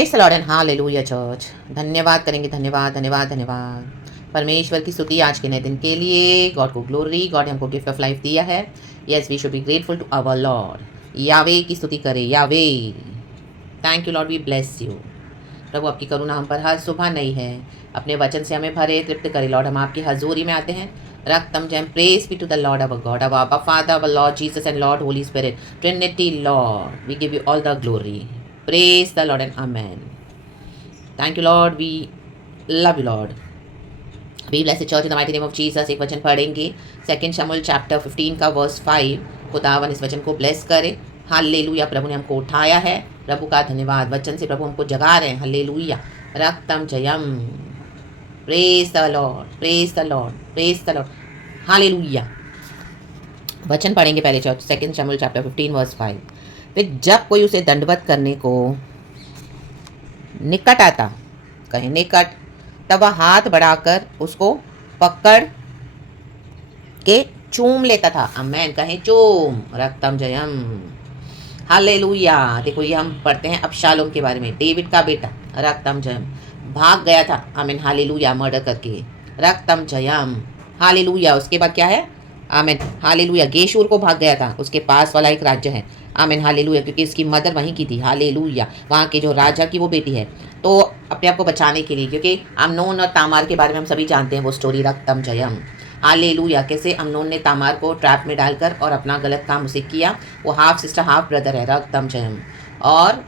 Praise the Lord and hallelujah church. धन्यवाद करेंगे, धन्यवाद धन्यवाद धन्यवाद परमेश्वर की स्तुति आज के नए दिन के लिए। गॉड को ग्लोरी, गॉड ने हमको गिफ्ट ऑफ लाइफ दिया है। Yes, we should be grateful to our lord. Yahweh की स्तुति करें, Yahweh. Thank you lord, we bless you. प्रभु आपकी करुणा हम पर हर सुबह नहीं है, अपने वचन से हमें भरे तृप्त करे लॉर्ड। हम आपकी हजूरी में आते हैं। रक्तम जैम praise be to the lord our god, our father, our lord Jesus and lord holy spirit trinity lord, we give you all the glory. Praise the Lord and Amen. Thank you Lord, we love you Lord. We bless the church in the mighty name of Jesus। एक वचन पढ़ेंगे 2 शमूएल chapter 15 का verse 5। खुदावन इस वचन को bless करे। हालेलुया। प्रभु ने हमको उठाया है, प्रभु का धन्यवाद। वचन से प्रभु हमको जगा रहे हैं। हालेलुया। रक्तम जयम। Praise the lord, praise the lord, praise the lord. Hallelujah. वचन पढ़ेंगे पहले चर्च 2 शमूएल चैप्टर 15 वर्स 5। फिर जब कोई उसे दंडवत करने को निकट आता, कहे निकट, तब वह हाथ बढ़ाकर उसको पकड़ के चूम लेता था। अमेन, कहे चूम। रक्तम जयम। हालेलुया। देखो ये हम पढ़ते हैं अबशालोम के बारे में, डेविड का बेटा। रक्तम जयम, भाग गया था। आमीन, हालेलुया, मर्डर करके। रक्तम जयम, हालेलुया। उसके बाद क्या है? आमीन, हालेलुया, गेशूर को भाग गया था। उसके पास वाला एक राज्य है। आमीन, हालेलुया, क्योंकि इसकी मदर वहीं की थी। हालेलुया, वहाँ के जो राजा की वो बेटी है। तो अपने आप को बचाने के लिए, क्योंकि अमनोन और तामार के बारे में हम सभी जानते हैं वो स्टोरी। रक्तम जयम। हालेलुया, कैसे अमनोन ने तामार को ट्रैप में डालकर और अपना गलत काम उसे किया। वो हाफ सिस्टर हाफ ब्रदर है। रक्तम जयम। और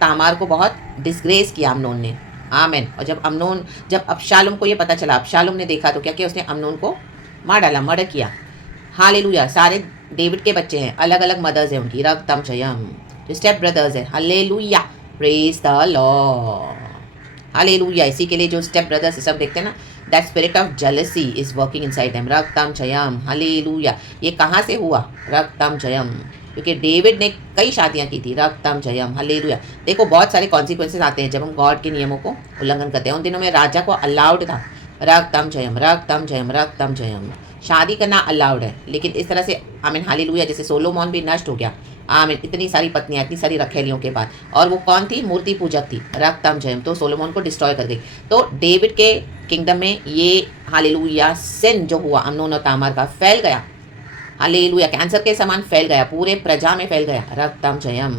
तामार को बहुत डिसग्रेस किया अमनोन ने। आमीन। और जब अबशालोम को ये पता चला, अबशालोम ने देखा तो क्या किया, उसने अमनोन को मार डाला, मर्डर किया। हालेलुया। सारे डेविड के बच्चे हैं, अलग अलग मदर्स हैं उनकी। रक्तम जयम, जो स्टेप ब्रदर्स हैं। Hallelujah, praise the lord. Hallelujah. इसी के लिए जो स्टेप ब्रदर्स सब देखते हैं ना, that spirit of jealousy is working inside them. रक्तम जयम। हालेलुया। ये कहाँ से हुआ? रक्तम जयम, क्योंकि डेविड ने कई शादियां की थी। रक्तम जयम। हालेलुया। देखो बहुत सारे कॉन्सिक्वेंसेस आते हैं जब हम गॉड के नियमों को उल्लंघन करते हैं। उन दिनों में राजा को अलाउड था। रक्तम जयम, रक्तम जयम, रक्तम जयम। शादी करना अलाउड है, लेकिन इस तरह से आमीन, हालेलुया, जैसे सोलोमोन भी नष्ट हो गया। आमीन, इतनी सारी पत्नियां, इतनी सारी रखेलियों के बाद, और वो कौन थी? मूर्ति पूजक थी। रक्तम जयम। तो सोलोमोन को डिस्ट्रॉय कर गई। तो डेविड के किंगडम में ये हालेलुया सिन जो हुआ अमनोन और तामार का, फैल गया। हालेलुया, कैंसर के समान फैल गया, पूरे प्रजा में फैल गया। रक्तम जयम,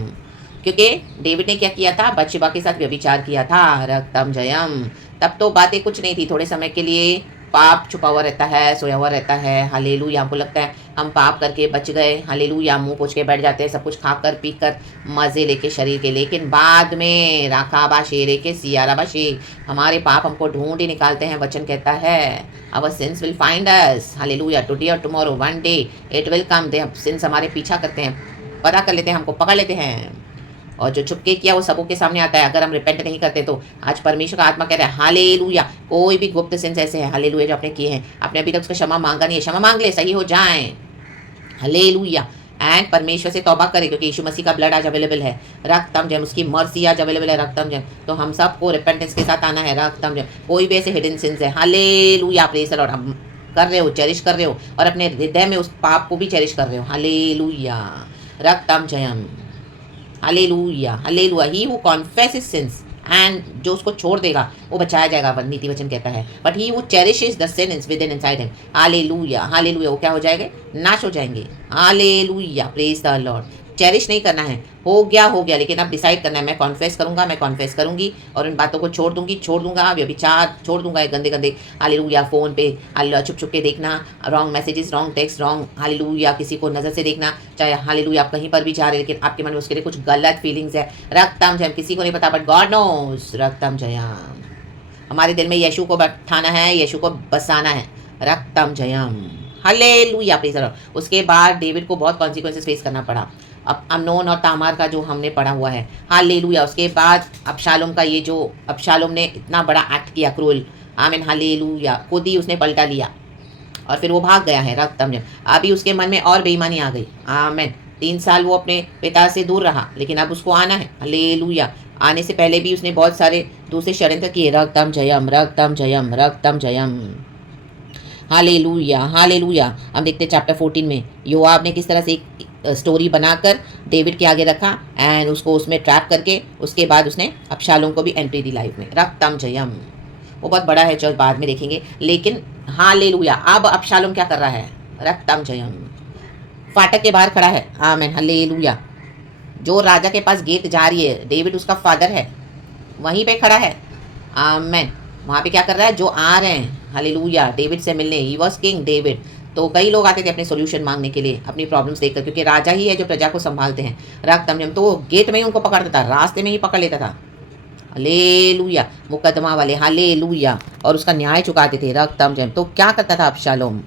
क्योंकि डेविड ने क्या किया था? बत्शेबा के साथ व्यभिचार किया था। रक्तम जयम। तब तो बातें कुछ नहीं थी, थोड़े समय के लिए पाप छुपा हुआ रहता है, सोया हुआ रहता है। हालेलुया। हमको लगता है हम पाप करके बच गए। हालेलुया, मुंह पोछ के बैठ जाते हैं, सब कुछ खाकर पीकर मज़े लेके शरीर के, लेकिन बाद में राखाबा शेरे के सियाराबा शेर, हमारे पाप हमको ढूंढ ही निकालते हैं। वचन कहता है our sins will find us. Hallelujah, today और tomorrow, one day it will come. They sins हमारे पीछा करते हैं, पता कर लेते हैं, हमको पकड़ लेते हैं, और जो छुपके किया वो सबों के सामने आता है अगर हम रिपेंट नहीं करते तो। आज परमेश्वर का आत्मा कह रहा है हालेलुया, कोई भी गुप्त सिंस ऐसे हैं हालेलुया जो आपने किए हैं, आपने अभी तक उसका क्षमा मांगा नहीं है, क्षमा मांग ले, सही हो जाए। हालेलुया। एंड परमेश्वर से तौबा करें, क्योंकि यीशु मसीह का ब्लड आज अवेलेबल है। रक्तम जयम, उसकी मर्सी आज अवेलेबल है। रक्तम जयम। तो हम सबको रिपेंटेंस के साथ आना है। रक्तम जयम। कोई भी ऐसे हिडन सिंस है, हालेलुया, प्रेज द लॉर्ड, हम कर रहे हो, चेरिश कर रहे हो, और अपने हृदय में उस पाप को भी चेरिश कर रहे हो। हालेलुया। रक्तम जयम। Hallelujah, hallelujah. He who confesses sins and, जो उसको छोड़ देगा वो बचाया जाएगा, नीति वचन कहता है। But he who cherishes the sin within inside him, hallelujah, hallelujah, वो क्या हो जाएंगे? नाश हो जाएंगे। Hallelujah, praise the lord. Cherish नहीं करना है, हो गया, लेकिन अब डिसाइड करना है, मैं कॉन्फेस करूंगा, मैं कॉन्फेस करूंगी, और इन बातों को छोड़ दूंगा, व्यभिचार छोड़ दूंगा, गंदे गंदे हालेलुया फोन पे हालेलुया छुप छुप के देखना, wrong messages, wrong text, wrong hallelujah किसी को नजर से देखना, चाहे हालेलुया आप कहीं पर भी जा रहे हैं लेकिन आपके मन में उसके लिए कुछ गलत फीलिंग्स है। रक्तम जयम, किसी को नहीं पता बट गॉड नोस। रक्तम जयम। हमारे दिल में यीशु को बैठाना है, यीशु को बसाना है। रक्तम जयम। Hallelujah, praise the lord. उसके बाद डेविड को बहुत कॉन्सिक्वेंसेस फेस करना पड़ा। अब अमनोन और तामार का जो हमने पढ़ा हुआ है। हालेलुया। उसके बाद अबशालोम का, ये जो अबशालोम ने इतना बड़ा एक्ट किया, क्रूल। आमीन, हालेलुया, खुद ही उसने पलटा लिया और फिर वो भाग गया है। रक्तम जयम। अभी उसके मन में और बेईमानी आ गई। आमीन। 3 साल वो अपने पिता से दूर रहा, लेकिन अब उसको आना है। हालेलुया। आने से पहले भी उसने बहुत सारे दूसरे षड्यंत्र किए। रक्तम जयम, रक्तम जयम, रक्तम जयम। Hallelujah, hallelujah. हम देखते हैं चैप्टर 14 में योआब ने किस तरह से स्टोरी बनाकर डेविड के आगे रखा एंड उसको उसमें ट्रैप करके उसके बाद उसने अबशालोम को भी एंट्री दी लाइफ में। रक्तम जयम। वो बहुत बड़ा है चर्च, बाद में देखेंगे, लेकिन हालेलुया। अब अबशालोम क्या कर रहा है? रक्तम जयम। फाटक के बाहर खड़ा है। Amen hallelujah. जो राजा के पास गेट जा रही है, डेविड उसका फादर है, वहीं पे खड़ा है। आमेन। वहाँ पे क्या कर रहा है? जो आ रहे हैं हालेलुया डेविड से मिलने। He was king David. तो कई लोग आते थे अपने सॉल्यूशन मांगने के लिए, अपनी प्रॉब्लम्स देखकर, क्योंकि राजा ही है जो प्रजा को संभालते हैं। रक्तम जयम। तो वो गेट में ही उनको पकड़ता था, रास्ते में ही पकड़ लेता था। हालेलुया। मुकदमा वाले हालेलुया। और उसका न्याय चुकाते थे। रक्तम जयम। तो क्या करता था अबशालोम?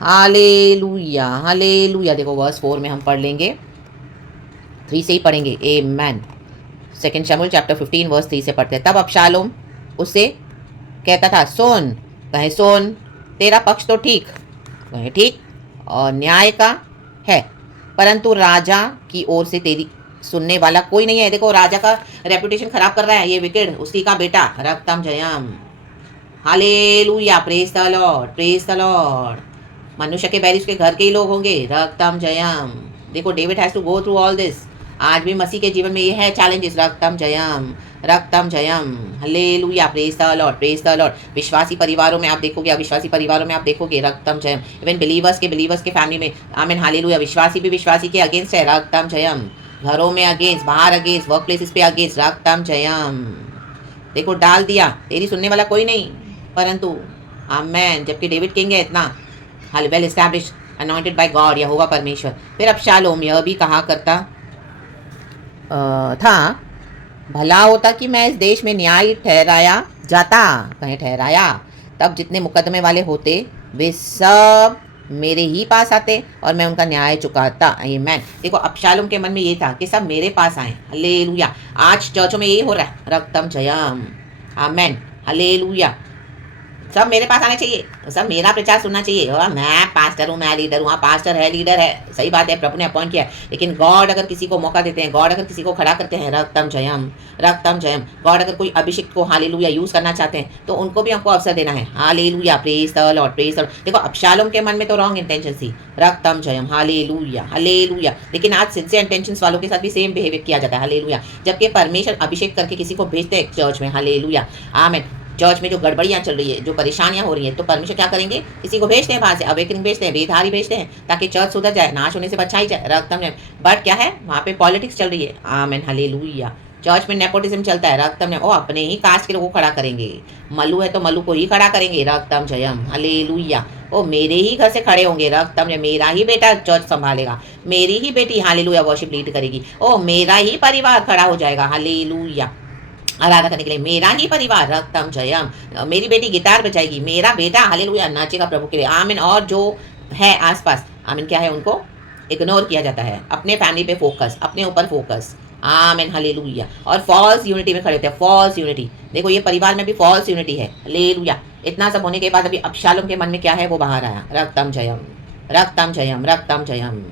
Hallelujah hallelujah. देखो वर्स 4 में हम पढ़ लेंगे, 3 से ही पढ़ेंगे। A man. 2 शमूएल चैप्टर 15 वर्स 3 से पढ़ते हैं। तब अबशालोम उससे कहता था, सुन, कहे सुन, तेरा पक्ष तो ठीक, कहे ठीक और न्याय का है, परंतु राजा की ओर से तेरी सुनने वाला कोई नहीं है। देखो राजा का रेपुटेशन खराब कर रहा है ये विकेट, उसी का बेटा। रक्तम जयम। Hallelujah. Praise the lord, praise the lord. मनुष्य के बैरी उसके घर के ही लोग होंगे। रक्तम जयम। देखो David has to go through all this. आज भी मसीह के जीवन में ये है चैलेंजेस। रक्तम जयम, रक्तम जयम। Hallelujah. Praise the lord, praise the lord. विश्वासी परिवारों में आप देखोगे, अविश्वासी परिवारों में आप देखोगे। रक्तम जयम। इवन बिलीवर्स के फैमिली में। आमीन हालेलुया। विश्वासी भी विश्वासी के अगेंस्ट है। रक्तम जयम। घरों में अगेंस्ट, बाहर अगेंस्ट, वर्क प्लेसेस पे अगेंस्ट। रक्तम जयम। देखो डाल दिया, तेरी सुनने वाला कोई नहीं, परंतु आमेन। जबकि डेविड किंग है इतना well establish, anointed by god, यहोवा परमेश्वर। फिर अबशालोम यह भी कहा करता था, भला होता कि मैं इस देश में न्याय ठहराया जाता, कहीं ठहराया, तब जितने मुकदमे वाले होते वे सब मेरे ही पास आते और मैं उनका न्याय चुकाता। आमीन। देखो अबशालोम के मन में ये था कि सब मेरे पास आए। हालेलुया। आज चर्चों में यही हो रहा है। रक्तम जयम। आमीन हालेलुया। सब मेरे पास आना चाहिए, सब मेरा प्रचार सुनना चाहिए। और मैं पास्टर हूँ, मैं लीडर हूँ। हाँ पास्टर है, लीडर है, सही बात है, प्रभु ने अपॉइंट किया है, लेकिन गॉड अगर किसी को मौका देते हैं, गॉड अगर किसी को खड़ा करते हैं, रक्तम जयम, रक्तम जयम। गॉड अगर कोई अभिषेक को हालेलुया यूज करना चाहते हैं तो उनको भी हमको अवसर देना है। Hallelujah. Praise the lord, praise the lord. देखो अबशालोम के मन में तो रॉन्ग इंटेंशन थी। रक्तम जयम। Hallelujah hallelujah. लेकिन आज सिंसियर इंटेंशंस वालों के साथ भी सेम बिहेवियर किया जाता है। हालेलुया। जबकि परमेश्वर अभिषेक करके किसी को भेजते हैं चर्च में। हालेलुया। आमीन। चर्च में जो गड़बड़ियाँ चल रही है, जो परेशानियाँ हो रही हैं, तो परमेश्वर क्या करेंगे? किसी को भेजते हैं बाहर से, अवेकनिंग भेजते हैं, बेधारी भेजते हैं, ताकि चर्च सुधर जाए, नाश होने से बचाई जाए। रक्तम जयम। बट क्या है वहाँ पे पॉलिटिक्स चल रही है। आमीन हालेलुया। चर्च में नेपोटिज्म चलता है। रक्तम जयम। ओ अपने ही कास्ट के लोगों को खड़ा करेंगे, मल्लू है तो मल्लू को ही खड़ा करेंगे। रक्तम जयम हालेलुया। ओ मेरे ही घर से खड़े होंगे। रक्तम जयम। मेरा ही बेटा चर्च संभालेगा, मेरी ही बेटी हालेलुया वर्शिप लीड करेगी। ओ मेरा ही परिवार खड़ा हो जाएगा। हालेलुया। आराधना करने के लिए मेरा ही परिवार। रक्तम जयम। मेरी बेटी गिटार बजाएगी, मेरा बेटा हालेलुया नाचेगा प्रभु के लिए। आमीन। और जो है आसपास, आमीन क्या है, उनको इग्नोर किया जाता है। अपने फैमिली पे फोकस, अपने ऊपर फोकस। आमीन हालेलुया। और फॉल्स यूनिटी में खड़े होते हैं। False unity. देखो ये परिवार में भी फॉल्स यूनिटी है। हालेलुया। इतना सब होने के बाद अभी अबशालोम के मन में क्या है वो बाहर आया। रक्तम जयम, रक्तम जयम, रक्तम जयम।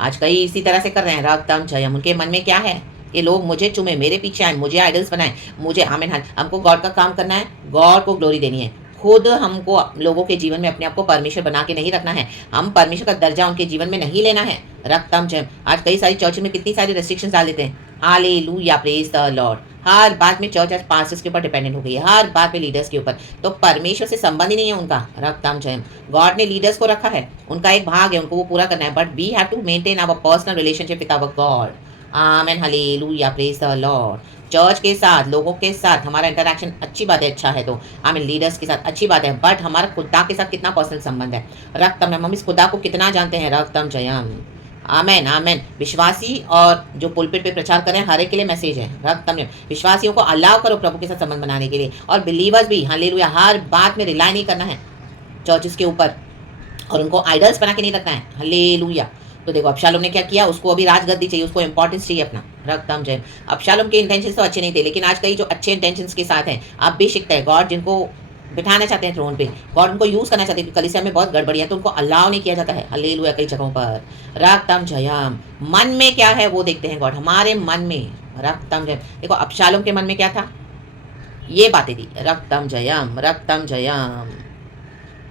आज कई इसी तरह से कर रहे हैं। रक्तम जयम। उनके मन में क्या है? ये लोग मुझे चुमे, मेरे पीछे आए, मुझे आइडल्स बनाए, मुझे आमीन। हमको गॉड का काम करना है, गॉड को ग्लोरी देनी है। खुद हमको लोगों के जीवन में अपने आप को परमेश्वर बना के नहीं रखना है। हम परमेश्वर का दर्जा उनके जीवन में नहीं लेना है। रक्तम जयम। आज कई सारी चर्च में कितनी सारी रेस्ट्रिक्शंस डाल देते हैं। हालेलुया। Praise the lord. हर बात में चर्च आज पास्टर्स के ऊपर डिपेंडेंट हो गई है, हर बात में लीडर्स के ऊपर। तो परमेश्वर से संबंध ही नहीं है उनका। रक्तम जयम। गॉड ने लीडर्स को रखा है, उनका एक भाग है, उनको वो पूरा करना है, but we have to maintain our personal relationship with our God. Amen hallelujah. Praise the Lord. Church के साथ, लोगों के साथ हमारा इंटरेक्शन अच्छी बात है, अच्छा है तो आमीन। लीडर्स के साथ अच्छी बात है, बट हमारा खुदा के साथ कितना पर्सनल संबंध है। रक्तम जयम। हम इस खुदा को कितना जानते हैं। रक्तम जयम। आमेन आमेन। विश्वासी और जो पुलपिट पे प्रचार कर रहे हैं, हर एक के लिए मैसेज है। रक्तम जयम। विश्वासियों को अलाउ करो प्रभु के साथ संबंध बनाने के लिए, और बिलीवर्स भी हालेलुया। हर बात में रिलाई नहीं करना है चर्चेस के ऊपर, और उनको आइडल्स बना के नहीं रखना है। हालेलुया। तो देखो अबशालोम ने क्या किया, उसको अभी राजगद्दी चाहिए, उसको इंपॉर्टेंस चाहिए अपना। रक्तम जयम। अबशालोम के इंटेंशन तो अच्छे नहीं थे, लेकिन आज कई जो अच्छे इंटेंशंस के साथ हैं, आप भी शिखते हैं। गॉड जिनको बिठाना चाहते हैं थ्रोन पे, गॉड उनको यूज करना चाहते हैं, कलीसिया में बहुत गड़बड़ी है तो उनको अलाउ नहीं किया जाता है। हालेलुया। कई जगहों पर। रक्तम जयम। मन में क्या है वो देखते हैं गॉड, हमारे मन में। रक्तम जयम। देखो अबशालोम के मन में क्या था, ये बातें थी। रक्तम जयम, रक्तम जयम।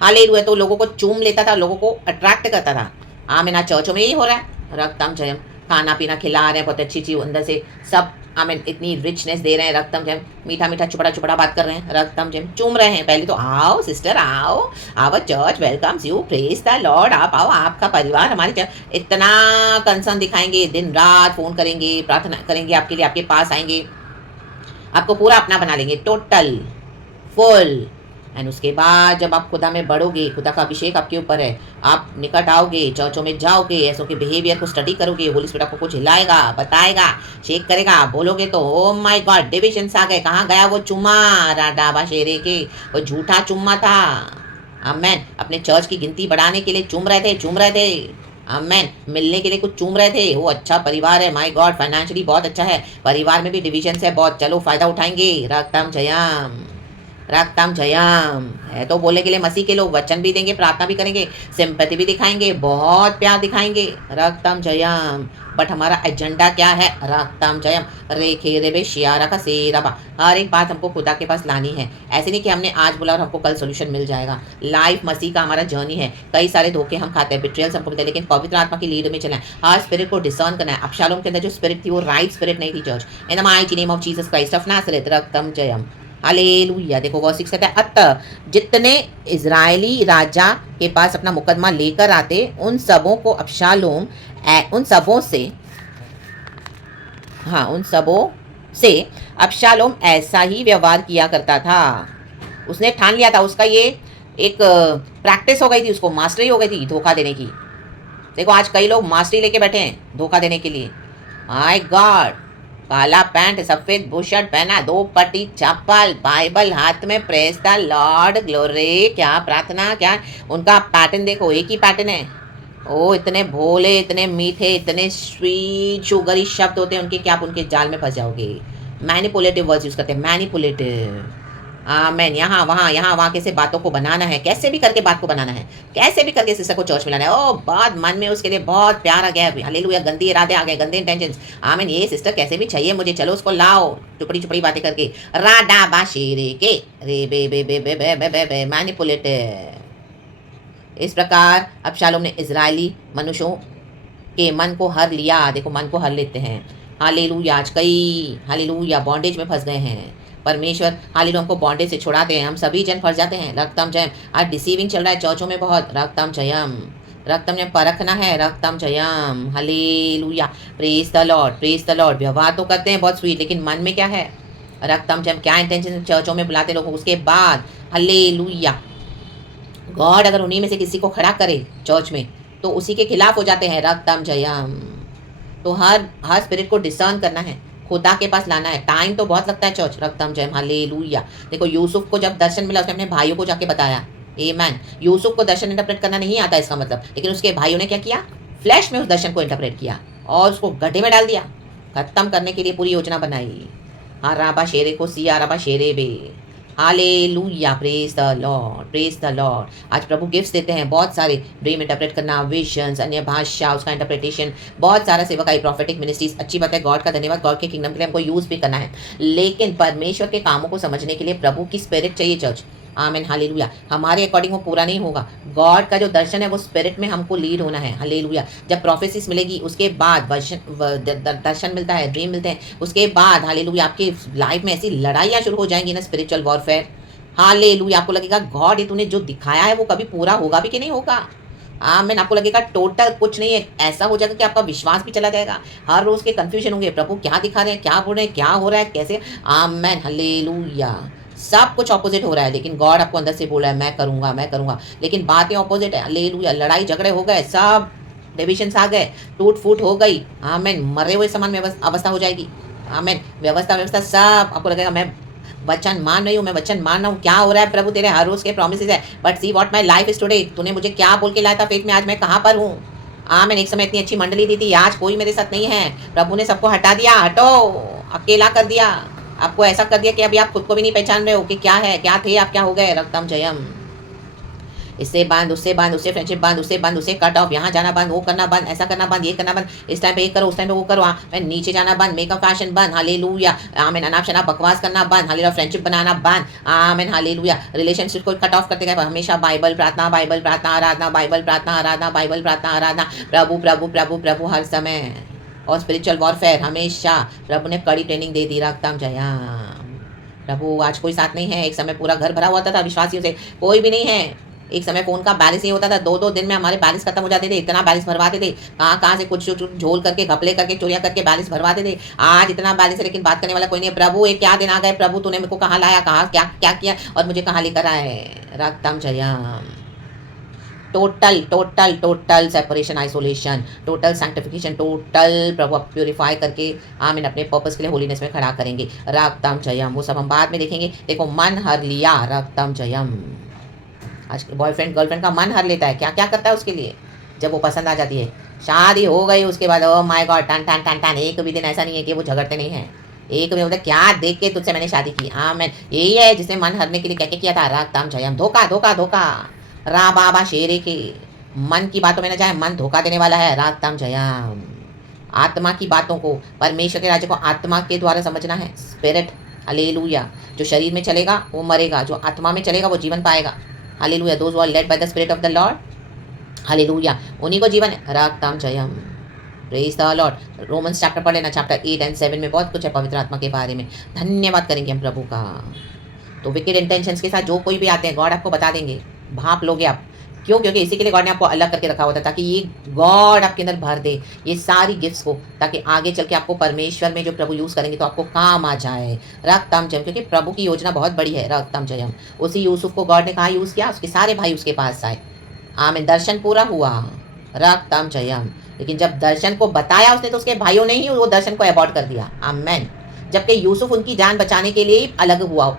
हालेलुया। तो लोगों को चूम लेता था, लोगों को अट्रैक्ट करता था। आमीन। आज चर्चों में यही हो रहा है। रक्तम जयम। खाना पीना खिला रहे हैं बहुत अच्छी चीज अंदर से सब, आई मीन इतनी रिचनेस दे रहे हैं, रक्तम जयम। मीठा मीठा चुपड़ा चुपड़ा बात कर रहे हैं, रक्तम जयम। चूम रहे हैं पहले तो, आओ सिस्टर आओ, our church welcomes you, praise the Lord, आप आओ, आपका परिवार हमारे चर्च। इतना कंसर्न दिखाएंगे, दिन रात फोन करेंगे, प्रार्थना करेंगे आपके लिए, आपके पास आएंगे, आपको पूरा अपना बना लेंगे, टोटल फुल। एंड उसके बाद जब आप खुदा में बढ़ोगे, खुदा का अभिषेक आपके ऊपर है, आप निकट आओगे, चर्चों में जाओगे, ऐसों के बिहेवियर को स्टडी करोगे, होली स्पिरिट आपको कुछ हिलाएगा, बताएगा, शेक करेगा, बोलोगे तो ओ माय गॉड डिविजन्स आ गए। कहाँ गया वो चुम्मा डाबा शेरे के, वो झूठा चुम्मा था। आमेन। अपने चर्च की गिनती बढ़ाने के लिए चूम रहे थे, चूम रहे थे। आमेन। मिलने के लिए कुछ चूम रहे थे। वो अच्छा परिवार है, माय गॉड फाइनेंशियली बहुत अच्छा है, परिवार में भी डिविजन है बहुत, चलो फायदा उठाएंगे। रक्तम जयम, रक्तम जयम है तो बोलने के लिए मसीह के लोग वचन भी देंगे, प्रार्थना भी करेंगे, सिंपैथी भी दिखाएंगे, बहुत प्यार दिखाएंगे, रक्तम जयम। बट हमारा एजेंडा क्या है? रक्तम जयम। रेखे रेबे शियारा का सेराबा। हर एक बात हमको खुदा के पास लानी है। ऐसे नहीं कि हमने आज बोला और हमको कल सोल्यूशन मिल जाएगा। लाइफ मसीह का हमारा जर्नी है। कई सारे धोखे हम खाते हैं, बिट्रियल्स हमको मिलते हैं, लेकिन पवित्र आत्मा की लीड में चलना है, हर स्पिरिट को डिसर्न करना है। अबशालोम के अंदर जो स्पिरिट थी वो राइट स्पिरिट नहीं थी church. In the mighty name of Jesus Christ of Nazareth, रक्तम जयम। हालेलुया। देखो वर्स 6 कहता है, अतः जितने इजरायली राजा के पास अपना मुकदमा लेकर आते उन सबों को अबशालोम उन सबों से अबशालोम ऐसा ही व्यवहार किया करता था। उसने ठान लिया था, उसका ये एक प्रैक्टिस हो गई थी, उसको मास्टरी हो गई थी धोखा देने की। देखो आज कई लोग मास्टरी लेके बैठे हैं धोखा देने के लिए। माय गॉड, काला पैंट सफेद बुशर्ट पहना, 2 पट्टी चप्पल, बाइबल हाथ में, प्रेज द लॉर्ड, ग्लोरी, क्या प्रार्थना, क्या उनका पैटर्न देखो, एक ही पैटर्न है। ओ इतने भोले, इतने मीठे, इतने स्वीट शुगरी शब्द होते हैं उनके, क्या आप उनके जाल में फंस जाओगे। मैनिपुलेटिव वर्ड्स यूज करते हैं, मैनिपुलेटिव। आमेन। यहाँ वहाँ कैसे बातों को बनाना है, कैसे भी करके बात को बनाना है, कैसे भी करके सिस्टर को चर्च में लाना है। ओ बहुत मन में उसके लिए बहुत प्यार आ गया, हालेलुया, गंदे इरादे आ गए, गंदे इंटेंशंस। आमेन। ये सिस्टर कैसे भी चाहिए मुझे, चलो उसको लाओ, टुकड़ी टुकड़ी बातें करके, राडा बाशेरे के रे बे बे बे बे बे बे बे बे मैनिपुलेटिव। इस प्रकार अबशालोम ने इजरायली मनुष्यों के मन को हर लिया। देखो मन को हर लेते हैं। हालेलुया। आज कई हालेलुया बॉन्डेज में फंस गए हैं। परमेश्वर हालेलुया हमको बॉन्डेज से छुड़ाते हैं, हम सभी जन फंस जाते हैं। रक्तम जयम। आज डिसीविंग चल रहा है चर्चों में बहुत, रक्तम जयम, रक्तम जयम परखना है, रक्तम जयम। Hallelujah, praise the lord, praise the lord. व्यवहार तो करते हैं बहुत स्वीट, लेकिन मन में क्या है? रक्तम जयम। क्या इंटेंशन चर्चों में बुलाते लोगों को, उसके बाद हालेलुया गॉड अगर उन्हीं में से किसी को खड़ा करे चर्च में तो उसी के खिलाफ हो जाते हैं, रक्तम जयम। तो हर स्पिरिट को डिसर्न करना है, खुदा के पास लाना है। टाइम तो बहुत लगता है चर्च, रक्तम जयम, हालेलुया। देखो यूसुफ को जब दर्शन मिला उसने अपने भाइयों को जाके बताया, आमेन। यूसुफ को दर्शन इंटरप्रेट करना नहीं आता इसका मतलब, लेकिन उसके भाइयों ने क्या किया? फ्लैश में उस दर्शन को इंटरप्रेट किया और उसको गड्ढे में डाल दिया, खत्म करने के लिए पूरी योजना बनाई। हाँ राबा शेरे को सिया राबा शेरे बे, hallelujah, praise the lord, praise the lord. आज प्रभु गिफ्ट्स देते हैं बहुत सारे, ड्रीम इंटरप्रेट करना, विजन्स, अन्य भाषा, उसका इंटरप्रिटेशन, बहुत सारा सेवकाई, प्रॉफिटिक मिनिस्ट्रीज। अच्छी बात है, गॉड का धन्यवाद, गॉड के किंगडम के लिए हमको यूज भी करना है, लेकिन परमेश्वर के कामों को समझने के लिए प्रभु की स्पिरिट चाहिए चर्च। आमेन, हालेलुया। हमारे अकॉर्डिंग वो पूरा नहीं होगा। गॉड का जो दर्शन है वो स्पिरिट में हमको लीड होना है, हालेलुया। जब प्रोफेसिस मिलेगी उसके बाद दर्शन मिलता है, ड्रीम मिलते हैं, उसके बाद हालेलुया आपकी लाइफ में ऐसी लड़ाइयाँ शुरू हो जाएंगी ना, स्पिरिचुअल वॉरफेयर। हालेलुया, आपको लगेगा गॉड ये तूने जो दिखाया है वो कभी पूरा होगा भी कि नहीं होगा। आमेन। आपको लगेगा टोटल कुछ नहीं है, ऐसा हो जाएगा कि आपका विश्वास भी चला जाएगा। हर रोज के कंफ्यूजन होंगे, प्रभु क्या दिखा रहे हैं, क्या बोल रहे हैं, क्या हो रहा है, कैसे। आमेन, हालेलुया। सब कुछ ऑपोजिट हो रहा है, लेकिन गॉड आपको अंदर से बोला है मैं करूंगा, मैं करूंगा, लेकिन बातें ऑपोजिट है। हालेलुया। लड़ाई झगड़े हो गए, सब डिविजन्स आ गए, टूट फूट हो गई। आमेन। मरे हुए समान अवस्था हो जाएगी। आमेन। व्यवस्था सब आपको लगेगा मैं वचन मान रही हूँ, मैं वचन मान रहा हूँ, क्या हो रहा है प्रभु तेरे हर रोज के प्रॉमिसेस है, but see what my life is today. तूने मुझे क्या बोल के लाया था फेथ में, आज मैं कहाँ पर हूँ। आमेन। एक समय इतनी अच्छी मंडली दी थी, आज कोई मेरे साथ नहीं है। प्रभु ने सबको हटा दिया, हटो, अकेला कर दिया, आपको ऐसा कर दिया कि अभी आप खुद को भी नहीं पहचान रहे हो कि क्या है, क्या थे आप, क्या हो गए। रक्तम जयम। इससे बंद, उससे बंद, उससे फ्रेंडशिप बंद, उससे बंद, उससे कट ऑफ, यहाँ जाना बंद, वो करना बंद, ऐसा करना बंद, ये करना बंद, इस टाइम पे ये करो, उस टाइम पे वो करो, मैं नीचे जाना बंद, मेकअप फैशन बंद, हालेलुया, आमीन, अनाप शनाप बकवास करना बंद, हालेलुया, फ्रेंडशिप बनाना बंद, आमीन, हालेलुया, रिलेशनशिप को कट ऑफ करते गए हमेशा बाइबल प्रार्थना, बाइबल प्रार्थना आराधना, बाइबल प्रार्थना आराधना, बाइबल प्रार्थना आराधना, प्रभु प्रभु प्रभु प्रभु हर समय, और स्पिरिचुअल वॉरफेयर हमेशा प्रभु ने कड़ी ट्रेनिंग दे दी, रखतम जया। प्रभु आज कोई साथ नहीं है, एक समय पूरा घर भरा हुआ था विश्वासियों से, कोई भी नहीं है। एक समय फोन का बैलेंस ये होता था, 2-2 दिन में हमारे बैलेंस खत्म हो जाते थे, इतना बैलेंस भरवाते थे, कहाँ कहाँ से कुछ झोल करके, घपले करके, चोरियां करके बैलेंस भरवाते थे। आज इतना बैलेंस है लेकिन बात करने वाला कोई नहीं है। प्रभु ये क्या दिन आ गए, प्रभु तूने मेरे को कहाँ लाया, कहाँ क्या क्या किया और मुझे कहाँ लेकर आए, रक्तम जयम। Total total total separation, isolation, total sanctification, total प्रभु प्यूरिफाई करके आमीन अपने पर्पस के लिए होलीनेस में खड़ा करेंगे, रक्तम जयम। वो सब हम बाद में देखेंगे। देखो मन हर लिया, रक्तम जयम। आज बॉयफ्रेंड गर्लफ्रेंड का मन हर लेता है, क्या क्या करता है उसके लिए, जब वो पसंद आ जाती है, शादी हो गई उसके बाद ओ माय गॉड टन टन टन टन, एक भी दिन ऐसा नहीं है कि वो झगड़ते नहीं हैं, एक भी मतलब क्या देख के तुझसे मैंने शादी की, आमीन। यही है जिसने मन हरने के लिए क्या क्या किया था, रक्तम जयम। धोखा धोखा धोखा, रा बाबा शेरे के मन की बातों में न जाए, मन धोखा देने वाला है, रक्तम जयम। आत्मा की बातों को, परमेश्वर के राज्य को आत्मा के द्वारा समझना है, स्पिरिट, हालेलुया। जो शरीर में चलेगा वो मरेगा, जो आत्मा में चलेगा वो जीवन पाएगा, hallelujah. Those who are led by the spirit of the lord, hallelujah, उन्हीं को जीवन है, रक्तम जयम। Praise the lord. Romans chapter पढ़ लेना, चैप्टर 8 और 7 में बहुत कुछ है पवित्र आत्मा के बारे में। धन्यवाद करेंगे हम प्रभु का। तो विकेड इंटेंशंस के साथ जो कोई भी आते हैं, गॉड आपको बता देंगे, भाप लोगे आप। क्यों? क्योंकि इसी के लिए गॉड ने आपको अलग करके रखा होता है, ताकि ये गॉड आपके अंदर भर दे ये सारी गिफ्ट्स को, ताकि आगे चल के आपको परमेश्वर में जो प्रभु यूज़ करेंगे तो आपको काम आ जाए, रक्तम जयम। क्योंकि प्रभु की योजना बहुत बड़ी है, रक्तम जयम। उसी यूसुफ को गॉड ने कहा यूज़ किया, उसके सारे भाई उसके पास आए, आमीन, दर्शन पूरा हुआ, रक्तम जयम। लेकिन जब दर्शन को बताया उसने तो उसके भाइयों ने ही वो दर्शन को अबॉर्ट कर दिया, आमीन। जबकि यूसुफ उनकी जान बचाने के लिए अलग हुआ,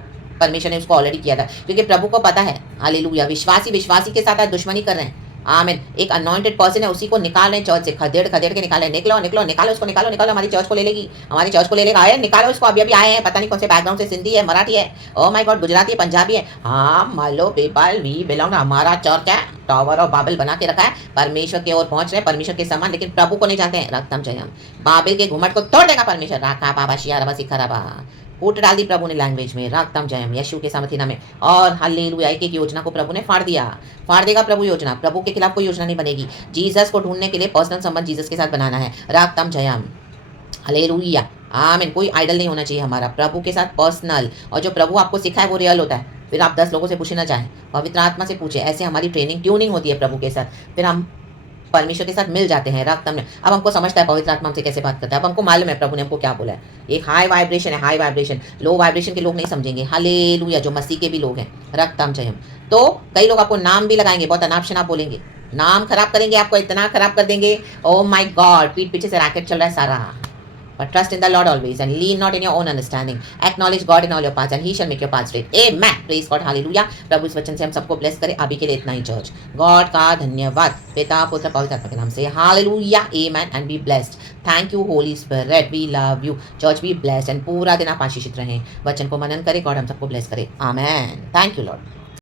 परमेश्वर ने उसको ऑलरेडी किया था, क्योंकि प्रभु को पता है, हालेलुया। विश्वासी विश्वासी के साथ आज दुश्मनी कर रहे हैं, आमीन। एक अनॉइंटेड पर्सन है, उसी को निकाल रहे हैं चर्च से, खदेड़ खदेड़ के निकाले, निकलो निकलो निकालो उसको, निकालो निकालो, हमारी चर्च को ले लेगी, हमारी चर्च को ले लेगा, आए निकालो उसको। अभी अभी आए हैं, पता नहीं कौन से बैकग्राउंड से, सिंधी है, मराठी है, ओ माय गॉड, गुजराती है, पंजाबी है, हाँ मालो पेपाल वी बिलोंग, हमारा चर्च है, टावर और बाबिल बना के रखा है, परमेश्वर की ओर पहुंच रहे हैं, परमेश्वर के समान, लेकिन प्रभु को नहीं जानते हैं, रक्तम जयम। बाबिल के घुमट को तोड़ देगा परमेश्वर, राखा बाबा शिया रबा सिखा रबा, फूट डाल दी प्रभु ने लैंग्वेज में, रक्तम जयम, यीशु के सामर्थ्य नाम में। और हालेलुया, एक एक योजना को प्रभु ने फाड़ दिया, फाड़ देगा प्रभु योजना। प्रभु के खिलाफ कोई योजना नहीं बनेगी। जीसस को ढूंढने के लिए पर्सनल संबंध जीसस के साथ बनाना है, रक्तम जयम, हालेलुया, आमीन। कोई आइडल नहीं होना चाहिए हमारा, प्रभु के साथ पर्सनल। और जो प्रभु आपको सिखाए वो रियल होता है। फिर आप 10 लोगों से पूछे ना चाहें, पवित्र आत्मा से पूछे। ऐसे हमारी ट्रेनिंग ट्यूनिंग होती है प्रभु के साथ, फिर हम परमेश्वर के साथ मिल जाते हैं, रक्तम में। अब हमको समझता है पवित्र आत्मा हमसे कैसे बात करता है, अब हमको मालूम है प्रभु ने हमको क्या बोला है। एक हाई वाइब्रेशन है, हाई वाइब्रेशन। लो वाइब्रेशन के लोग नहीं समझेंगे, हालेलुया, जो मसीह के भी लोग हैं, रक्तम जयम। तो कई लोग आपको नाम भी लगाएंगे, बहुत अनाप शनाप बोलेंगे, नाम खराब करेंगे, आपको इतना खराब कर देंगे, ओ माय गॉड, पीठ पीछे से रैकेट चल रहा है सारा। But trust in the Lord always and lean not in your own understanding. Acknowledge God in all your paths and He shall make your paths straight. Amen. Praise God. Hallelujah. प्रभु इस वचन से हम सबको bless करें। अभी के लिए इतना ही चर्च। गॉड का धन्यवाद, पिता पुत्र पवित्र आत्मा के नाम से। Hallelujah. Amen and be blessed. Thank you Holy Spirit. We love you. Church be blessed and पूरा दिन आप आशीषित रहें। वचन को मनन करें, गॉड हम सबको ब्लेस करे। Amen. Thank you Lord.